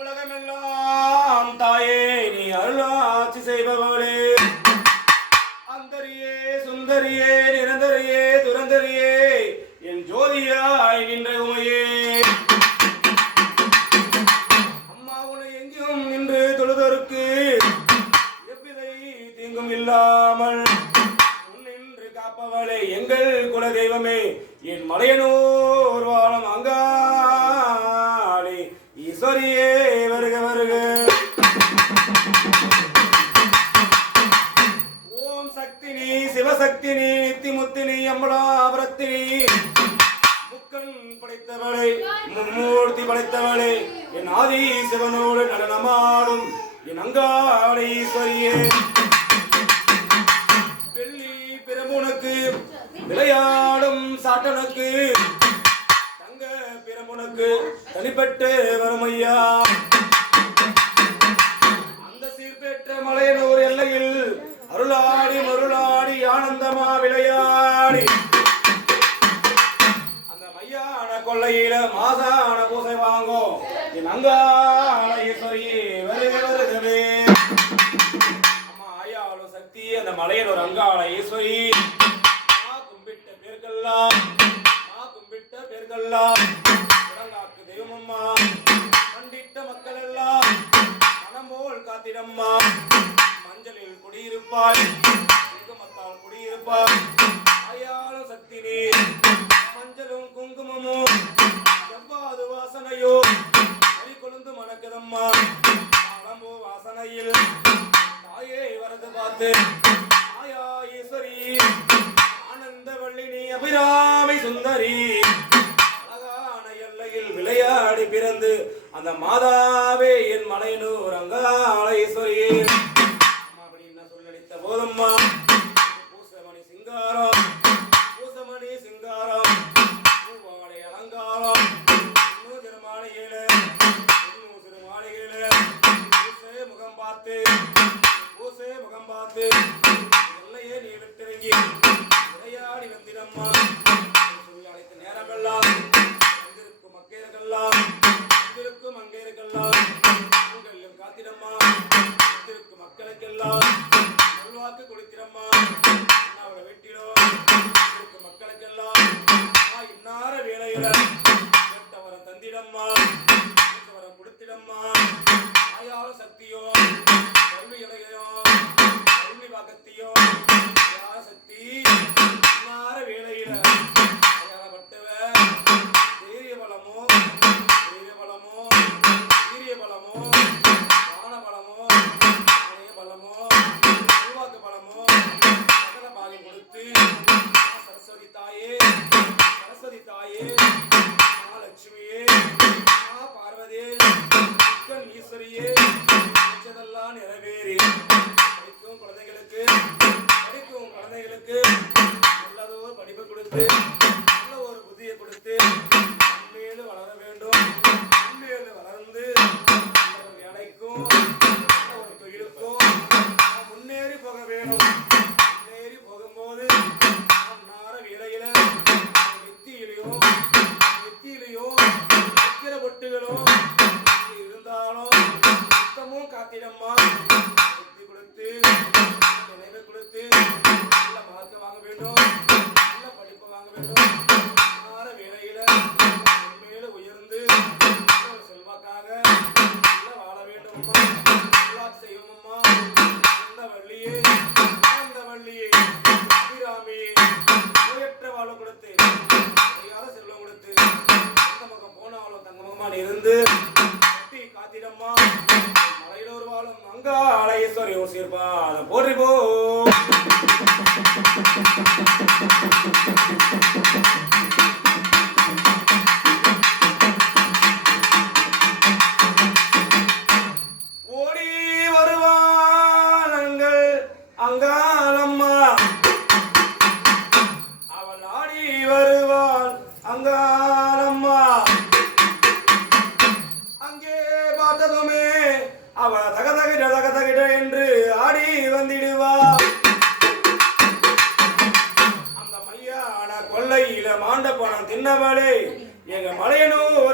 உலகமெல்லாம் தாயே நீ அருளாட்சி செய்பவளே, அந்தரியே சுந்தரியே நிரந்தரியே துரந்தரியே என் ஜோதியாய் நின்ற உமையே, அம்மா உன்னை எங்கும் நின்று தொழுதற்கு எவ்விதை தீங்கும் இல்லாமல் முன்னின்று காப்பவளே எங்கள் குல தெய்வமே, என் மலையனூர் வாழும் அங்காளி ஈஸ்வரியே வருக வருக. ஓம் சக்தினி சிவசக்தினி நித்திமுத்தினி அம்பலாபுரத்தினி முக்கண் படைத்தவளை மும்மூர்த்தி படைத்தவளை என் ஆதி சிவனோடு நடனமாடும் என் அங்காளி ஈஸ்வரியே, வெள்ளி பிரமுனக்கு விளையாடும் சாட்டனுக்கு தங்க பிரமுனக்கு தனிப்பட்ட வறுமையா, அந்த சீர்பெற்ற மலையனூர் எல்லையில் அருளாடி மருளாடி ஆனந்தமா விளையாடி அந்த மையான கொள்ளையில மாசான பூசை வாங்கும் என் அங்காள ஈஸ்வரியே வருக வருகவே. அம்மா ஆயாளும் சக்தி அந்த மலையனூர் அங்காள ஈஸ்வரி, கும்பிட்ட பேர்கள்லாம் உடங்காக்கு தெய்வமம்மா, கண்டிட்ட மக்கள் எல்லாம் மனம் போல் காத்திடம்மா, மஞ்சளில் குடியிருப்பாய் குங்குமத்தால் குடியிருப்பாய், ஆயாளும் சக்தி நீ மஞ்சளும் குங்குமமும் செவ்வாது வாசனையோ அரி கொழுந்து மணக்குதம்மா, மனம்பூ வாசனையில் தாயே வரது பார்த்து ஆயா ஈஸ்வரி ஆனந்த வள்ளினி அபிராமி சுந்தரி, அழகான எல்லையில் விளையாடி பிறந்து அந்த மாதாவே என் மலையனூர் அங்காள ஈஸ்வரியே, அப்படின்னு சொல்லடித்த போதம்மா பூசமணி சிங்காரம் பூசமணி சிங்காரம் பூவாடை அலங்காரம் சிறு மாளிகையில பூசே முகம் பார்த்து எல்லையே நீ விட்டிறங்கி விளையாடி வந்திடம்மா, சொல்லி அழைத்த நேரமெல்லாம் வந்திருக்கும் அங்கேருக்கெல்லாம் உங்களிலும் காத்திடம்மா, வந்திருக்கும் மக்களுக்கெல்லாம் நல்வாக்கு கொடுத்திடம்மா, அவளை வெட்டிடோ இருக்கும் மக்களுக்கெல்லாம் இன்னார வேலையில கேட்டவரம் தந்திடம்மா, வரம் கொடுத்திடம்மா, ஆயாள சக்தியோ கல்வி இலையோ கல்வி வாக்கத்தியோ சக்தி இன்னார வேலையில பட்டவ தைரிய பலமோ வான பலமோ ஆணைய பலமோ உருவாக்க பலமோ சகல பாகம் கொடுத்து சரஸ்வதி தாயே மகாலட்சுமியே பார்வதியே ஈஸ்வரியே நிச்சதெல்லாம் நிறைவேறி படிக்கும் குழந்தைகளுக்கு நல்லதோர் படிப்பு கொடுத்து நல்ல ஒரு புத்தியை கொடுத்து உண்மையில வளர வேண்டும், உண்மையில வளர்ந்து வேலைக்கும் ஒரு தொழிலுக்கும் முன்னேறி போக வேணும். முன்னேறி போகும்போது நார வேலையில நெத்தியிலையும் வைக்கிற பொட்டுகளும் இருந்தாலும் சுத்தமும் காத்திடம்மா, புத்தி கொடுத்து நினைவை கொடுத்து நல்ல மார்க்க வாங்க வேண்டும், நல்ல படிப்பு வாங்க வேண்டும், நார வேலையில மேல உயர்ந்து செல்வாக்காக நல்ல வாழ வேண்டும் அம்மா, செய்வோம் அம்மா. அந்த வள்ளியை அபிராமியை நோயற்ற வாழ கொடுத்து சரியான செல்வம் கொடுத்து எந்த பக்கம் போனாலும் தங்க முகமான இருந்து கட்டி காத்திடம்மா, மலையிலோர் வாழும் அங்காள ஈஸ்வரி ஓசியர்பாத போற்றி போ. ஓடி வருவானங்கள் அங்காளம்மா, அவள் ஆடி வருவாள் அங்காளம்மா, அங்கே பார்த்ததுமே அவள் தகதகிட என்று ஆடி வந்திடுவா, அந்த மைய வேணும்